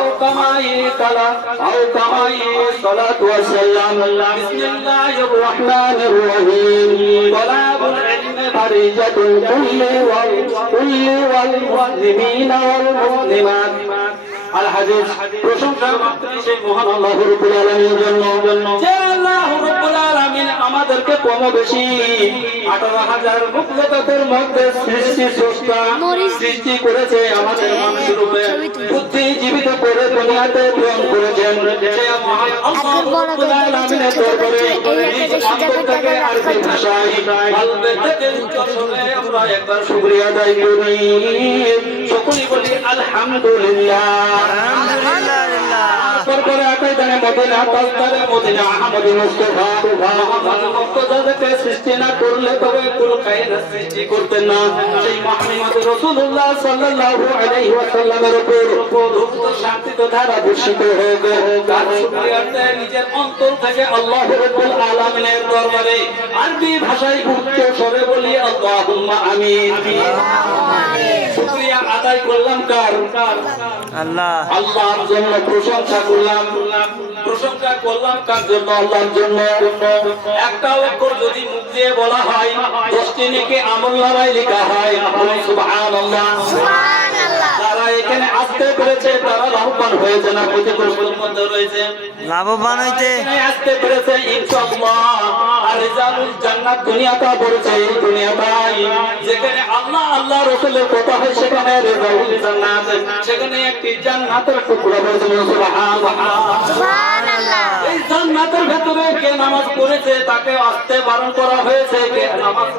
أو كما الصلاة والسلام بسم الله الرحمن الرحيم طلب العلم فريضة كل والمسلمين والمسلمات الحديث প্রশংসা মাত্রই সেই মহান আল্লাহ রাব্বুল আলামিনের জন্য যে আল্লাহ রাব্বুল আলামিন আমাদেরকে কম বেশি 18000 মুখলকাতের মধ্যে সৃষ্টি করেছে আমাদের মানুষের রূপে বুদ্ধি জীবিত করে দুনিয়াতে প্রেরণ করেছেন সেই মহান আল্লাহ রাব্বুল আলামিনের দরবারে এই আরবি ভাষায় আল্লাহ থেকে উচ্চারণে আমরা একবার শুকরিয়া আদায় করি সকলেই বলি আলহামদুলিল্লাহ তারপরে আকাইদানে মদিনা তাজদারে মদিনা আহমদ মুস্তাফা মহান মুক্তদাকে সৃষ্টি না করলে তবে কোন কায়নাত সৃষ্টি করতেন না সেই মুহাম্মদ রাসূলুল্লাহ সাল্লাল্লাহু আলাইহি ওয়াসাল্লামের উপর দুঃখ শান্তি তো ধারা বর্ষিত হোক তার শুকরিয়াতে নিজের অন্তর থেকে আল্লাহ রাব্বুল আলামিনের দরবারে আরবি ভাষায় উচ্চ স্বরে বলি আল্লাহুম্মা আমিন শুকরিয়া আদায় করলাম কার আল্লাহর জন্য প্রশংসা করলাম কার জন্য আল্লাহর জন্য একটা অক্ষর যদি মুখ দিয়ে বলা হয় 10টি নেকি আমলনামায় লেখা হয় সুবহানাল্লাহ সুবহানাল্লাহ যারা এখানে আসতে পেরেছে তারা লাভবান হয়েছে না ক্ষতিগ্রস্তের মধ্যে রয়েছে লাভবান হইতে আসতে পেরেছে ইনশাআল্লাহ আর রিজালুল জান্নাত দুনিয়াটা বলছে এই দুনিয়াটাই যেখানে আল্লাহ রাসূলের কথা হয় সেখানে রিজালুল জান্নাত সেখানে একটি জান্নাতের টুকরা বলছে সুবহানাল্লাহ এই জান্নাতের ভিতরে কে নামাজ পড়েছে তাকে আসতে বারণ করা হয়েছে কে নামাজ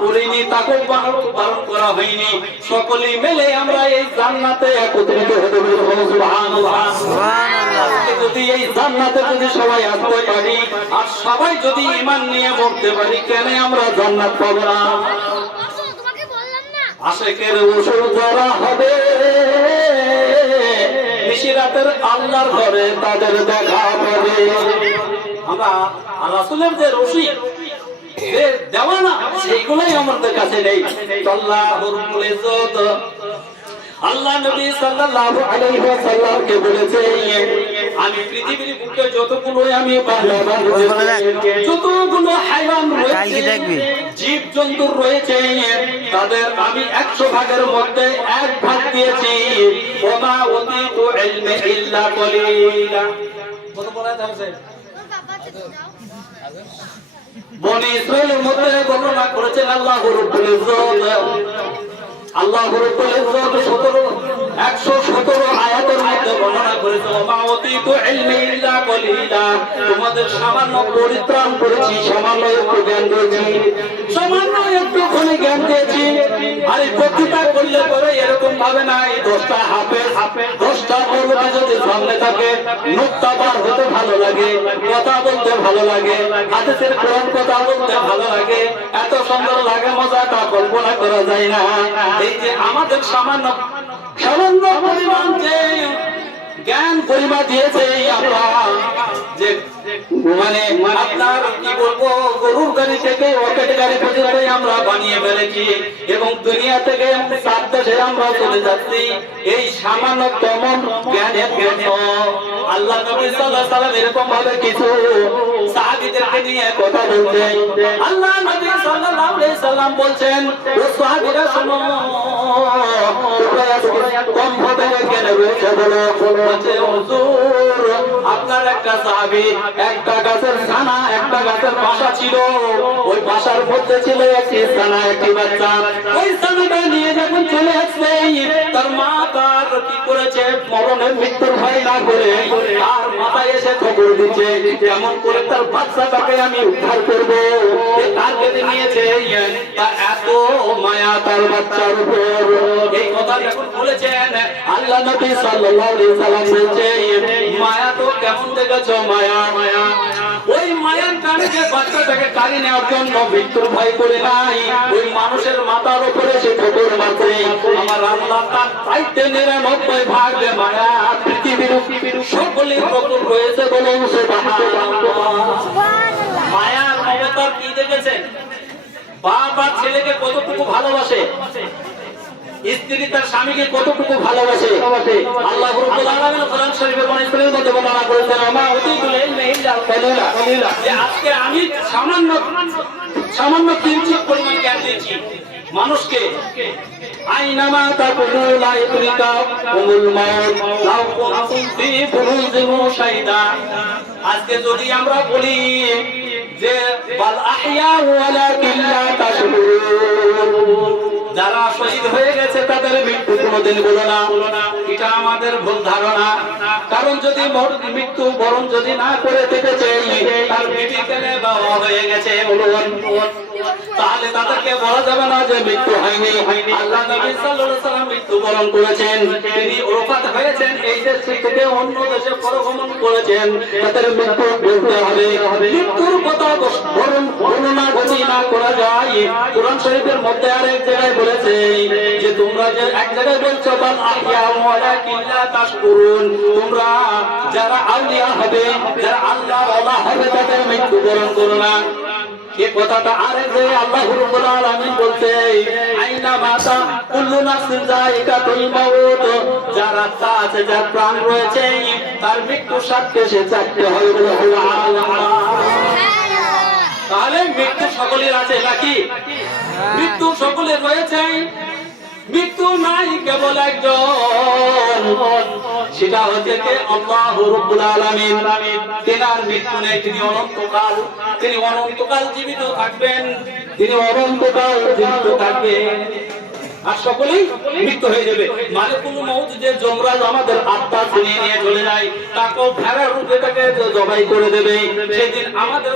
পড়েনি তাকে বারণ করা হয়নি সকলেই মিলে আমরা এই জান্নাতে একত্রিত হতে পারি সুবহানাল্লাহ সুবহানাল্লাহ যদি এই জান্নাতে যদি সবাই আসতে পারি আর সবাই যদি ঈমান নিয়ে মরতে পারি কেন আমরা জান্নাত পাবো না তোমাকে বললাম না আশিকের ওসর যারা হবে নিশিরাতের আল্লাহর ঘরে তাদের দেখা পাবে আমরা রাসূলের যে রশিদ দেওয়ানা সেইগুলোই আমাদের কাছে নেই আল্লাহর ইজ্জত আল্লাহ নবী সাল্লাল্লাহু আলাইহি ওয়াসাল্লামকে বলেছে আমি পৃথিবীর বুকে যতগুলো আমি যতগুলো হায়াওয়ান রয়েছে জীব জন্তু রয়েছে তাদের আমি 100 ভাগের মধ্যে 1 ভাগ দিয়েছি ওমা ওয়াতিতু ইলমি ইল্লা কলিলা কত বলা আছে বনি ইসরাঈলের মধ্যে বর্ণনা করেছেন আল্লাহর রাব্বুল ইজ্জত আল্লাহর রাব্বুল ইজ্জত 117 আয়াতের মধ্যে বর্ণনা করেছেন ওমাওতিতু ইলমি ইল্লা কলিলা তোমাদের সামান্য পরিত্রাণ করেছি সামান্য একটু জ্ঞান দিয়েছি সামান্য একটু জ্ঞান দিয়েছি আর এই বক্তৃতা করলে পরে এরকম ভাবে না এই 10টা হাফেজ 10টা মৌলবী যদি সামনে থাকে নুক্তাবার হতে ভালো লাগে কথা বলতে ভালো লাগে হাদিসের কোরআন কথা বলতে ভালো লাগে এত সুন্দর লাগে মজাটা কল্পনা করা যায় না এই যে আমাদের সামান্য পরিমাণ যে জ্ঞান পরিমাণ দিয়েছে আমরা যে মানে আপনার কি বলবো গরুর গাড়ি থেকে রকেট গাড়ি পর্যন্ত আমরা বানিয়ে ফেলেছি এবং দুনিয়া থেকে 7 দেশে আমরা চলে যাচ্ছি এই সামান্য তমন জ্ঞানের জন্য আল্লাহ নবী সাল্লাল্লাহু আলাইহি সাল্লাম এরকম ভাবে কিছু সাহাবীদেরকে নিয়ে কথা বলতেন আল্লাহ নবী সাল্লাল্লাহু আলাইহি সাল্লাম বলছেন ও সাহাবীরা শুনো কম ভাবে জ্ঞান রয়েছে বলো বলছে হুজুর আপনার একটা সাহাবী একটা গাছের ছানা একটা গাছের বাসা ছিল ওই বাসার মধ্যে ছিল একটি ছানা একটি বাচ্চা ওই ছানাটা নিয়ে যখন চলে আসছে তার মা তার কি করেছে মরণের মৃত্যুর ভয় না করে আর মাথায় এসে খবর দিচ্ছে কেমন করে তার বাচ্চাটাকে আমি উদ্ধার করব তার কেটে নিয়েছে তার এত মায়া তার বাচ্চার উপর এই কথা যখন বলেছেন আল্লাহ নবী সাল্লাল্লাহু আলাইহি সাল্লাম বলেছেন মায়া তো কেমন দেখেছো মায়া ওই মায়ের কানে যে বাচ্চাটাকে কাড়ি নেওয়ার জন্য মৃত্যুর ভয় করে নাই ওই মানুষের মাথার উপরে সে ঠোকর মারছে আমার আল্লাহ তার চাইতে 99 ভাগ মায়া পৃথিবীর সকলের প্রকট রয়েছে বলে সুবহানাল্লাহ মায়ার অবতার কি দেখেছেন বাবা ছেলেকে কতটুকু ভালোবাসে স্ত্রী তার স্বামীকে কতটুকু ভালোবাসে আল্লাহ রাব্বুল আলামিন কোরআন শরীফে বনী ইসরাঈলের মধ্যে বর্ণনা করেছেন আমা উতিতুল ইলমা ইল্লা কলিলা যে আজকে আমি সামান্য কিঞ্চিত পরিমাণ জ্ঞান দিয়েছি মানুষকে আইনামা তাকুলু লা ইউরিকা উমুল মাউত লাউ কুনতুম ফি বুরুজিন মুশাইদা আজকে যদি আমরা বলি যে বাল আহইয়া ওয়ালাকিন লা তাশউরুন যারা শহীদ হয়ে গেছে তাদের মৃত্যু কোনোদিন বলো না এটা আমাদের ভুল ধারণা কারণ যদি মৃত্যু বরণ যদি না করে থেকে চাই তার মেডিকেলে বাবা হয়ে গেছে বলুন তাহলে তাদেরকে বলা যাবে না যে মৃত্যু হয়নি আল্লাহ নবী সাল্লাল্লাহু আলাইহি ওয়াসাল্লাম মৃত্যু বরণ করেছেন তিনি ওফাত হয়েছেন এই দেশ থেকে অন্য দেশে পরগমন করেছেন তাদের মৃত্যু বলতে হবে মৃত্যুর কথা বর্ণনা যদি না করা যায় কোরআন শরীফের মধ্যে আরেক জায়গায় বলেছে যে তোমরা যে এক জায়গায় বলছো বাল আহইয়া ওয়ালাকিন লা তাশকুরুন তোমরা যারা আউলিয়া হবে যারা আল্লাহর ওয়ালা হবে তাদের মৃত্যু বরণ করো না এই কথাটা আরেক জায়গায় আল্লাহ রাব্বুল আলামিন বলতে আইনা মাতা কুল্লু নাফসিন যায়িকাতুল মাউত যার আত্মা আছে যার প্রাণ রয়েছে তার মৃত্যু সাথে সে চাইতে হবে তাহলে মৃত্যু সকলের আছে নাকি মৃত্যু সকলের রয়েছে মৃত্যু নাই কেবল একজন সেটা হচ্ছে কে আল্লাহ রাব্বুল আলামিন তেনার মৃত্যু নেই তিনি অনন্তকাল জীবিত থাকবেন তিনি অনন্তকাল জীবিত থাকবেন আর সকলেই মৃত্যু হয়ে যাবে মালিকুল মউত যে যমরাজ আমাদের আত্মা ছিনিয়ে নিয়ে চলে যায় তাকে ভেড়ার রূপে তাকে জবাই করে দেবে সেদিন আমাদের